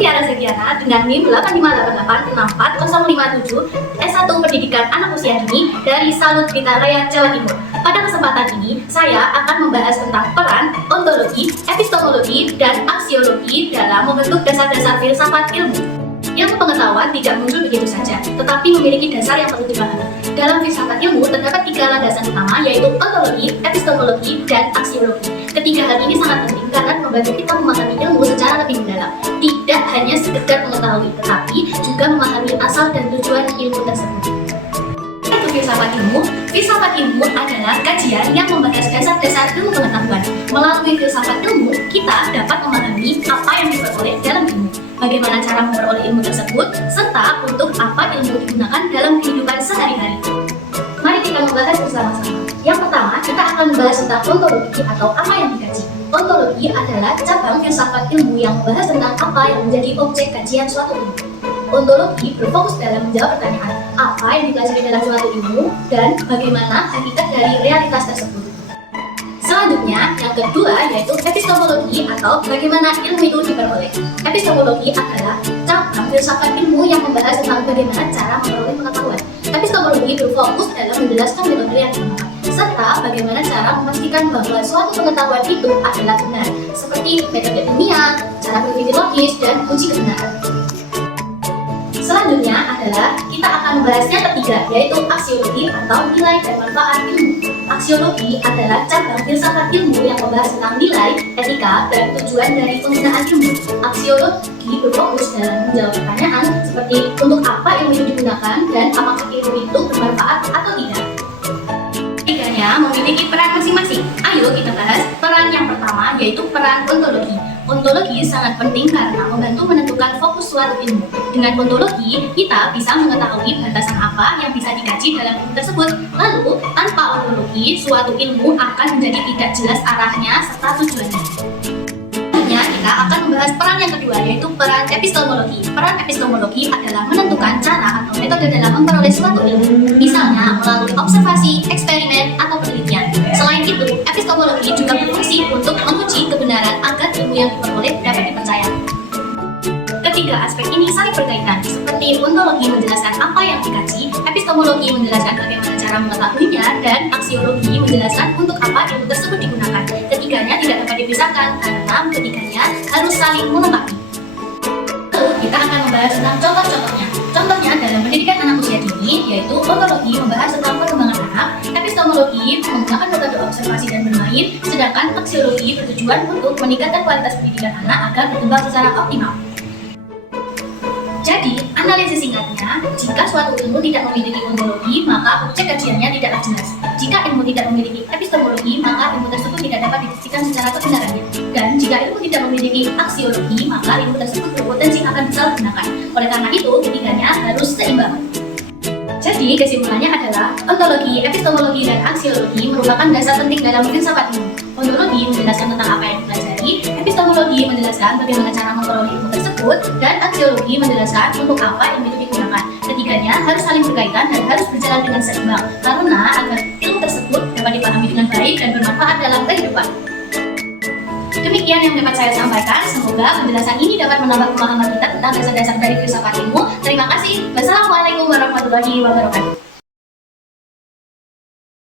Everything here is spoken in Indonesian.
Mutiara Setiana dengan NIM 858864057 S1 Pendidikan Anak Usia Dini dari Salut Blitar, Jawa Timur. Pada kesempatan ini, saya akan membahas tentang peran ontologi, epistemologi, dan aksiologi dalam membentuk dasar-dasar filsafat ilmu. Ilmu pengetahuan tidak muncul begitu saja, tetapi memiliki dasar yang perlu dipahami. Dalam filsafat ilmu terdapat 3 landasan utama, yaitu ontologi, epistemologi, dan aksiologi. Ketiga hal ini sangat penting karena membantu kita memahami ilmu secara lebih mendalam. Tidak hanya sekedar mengetahui, tetapi juga memahami asal dan tujuan ilmu tersebut. Filsafat ilmu. Filsafat ilmu adalah kajian yang membahas dasar-dasar ilmu pengetahuan. Melalui filsafat ilmu, kita dapat memahami apa yang diperoleh dalam ilmu, bagaimana cara memperoleh ilmu tersebut, serta untuk apa ilmu digunakan dalam kehidupan sehari-hari. Mari kita membahas bersama-sama. Yang pertama, kita akan membahas tentang ontologi atau apa yang dikaji. Ontologi adalah cabang filsafat ilmu yang membahas tentang apa yang menjadi objek kajian suatu ilmu. Ontologi berfokus dalam menjawab pertanyaan apa yang dipelajari dalam suatu ilmu dan bagaimana hakikat dari realitas tersebut. Selanjutnya, yang kedua yaitu epistemologi atau bagaimana ilmu itu diperoleh. Epistemologi adalah cabang filsafat ilmu yang membahas tentang bagaimana cara memperoleh pengetahuan. Epistemologi berfokus dalam menjelaskan metode yang digunakan serta bagaimana cara memastikan bahwa suatu pengetahuan itu adalah benar, seperti metode ilmiah, cara berpikir logis, dan uji kebenaran. Selanjutnya adalah kita akan membahas yang ketiga, yaitu aksiologi atau nilai dan manfaat ilmu. Aksiologi adalah cabang filsafat ilmu yang membahas tentang nilai, etika, dan tujuan dari penggunaan ilmu. Aksiologi berfokus dalam menjawab pertanyaan seperti untuk apa ilmu itu digunakan dan apakah ilmu itu bermanfaat atau tidak. Ketiganya memiliki peran masing-masing. Ayo kita bahas peran yang pertama, yaitu peran ontologi. Ontologi sangat penting karena membantu menentukan fokus suatu ilmu. Dengan ontologi, kita bisa mengetahui batasan apa yang bisa dikaji dalam ilmu tersebut. Lalu, tanpa ontologi, suatu ilmu akan menjadi tidak jelas arahnya serta tujuannya. Selanjutnya, kita akan membahas peran yang kedua, yaitu peran epistemologi. Peran epistemologi adalah menentukan cara atau metode dalam memperoleh suatu ilmu, misalnya melalui observasi, eksperimen, atau penelitian. Selain itu, epistemologi juga berfungsi untuk menguji kebenaran agar ilmu yang diperoleh dapat dipercaya. Ketiga aspek ini saling berkaitan, seperti ontologi menjelaskan apa yang dikaji, epistemologi menjelaskan bagaimana cara mengetahuinya, dan aksiologi menjelaskan untuk apa ilmu tersebut digunakan. Ketiganya tidak dapat dipisahkan karena ketiganya harus saling melengkapi. Lalu kita akan membahas tentang contoh-contohnya. Contohnya dalam pendidikan anak usia dini, yaitu ontologi membahas tentang perkembangan anak, epistemologi menggunakan metode observasi dan bermain, sedangkan aksiologi bertujuan untuk meningkatkan kualitas pendidikan anak agar berkembang secara optimal. Jadi, analisis singkatnya, jika suatu ilmu tidak memiliki ontologi, maka objek kajiannya tidaklah jelas. Jika ilmu tidak memiliki epistemologi, maka ilmu tersebut tidak dapat dipastikan secara kebenarannya. Dan jika ilmu tidak memiliki aksiologi, maka ilmu tersebut berpotensi akan disalahgunakan. Oleh karena itu, ketiganya harus seimbang. Jadi, kesimpulannya adalah ontologi, epistemologi, dan aksiologi merupakan dasar penting dalam filsafat ilmu. Ontologi menjelaskan tentang apa yang dipelajari, epistemologi menjelaskan bagaimana cara memperoleh ilmu tersebut, dan aksiologi menjelaskan untuk apa ilmu itu digunakan. Ketiganya harus saling berkaitan dan harus berjalan dengan seimbang, karena agar ilmu tersebut dapat dipahami dengan baik dan bermanfaat dalam kehidupan. Demikian yang dapat saya sampaikan. Semoga penjelasan ini dapat menambah pemahaman kita tentang dasar-dasar dari filsafat ilmu. Terima kasih. Wassalamualaikum warahmatullahi wabarakatuh.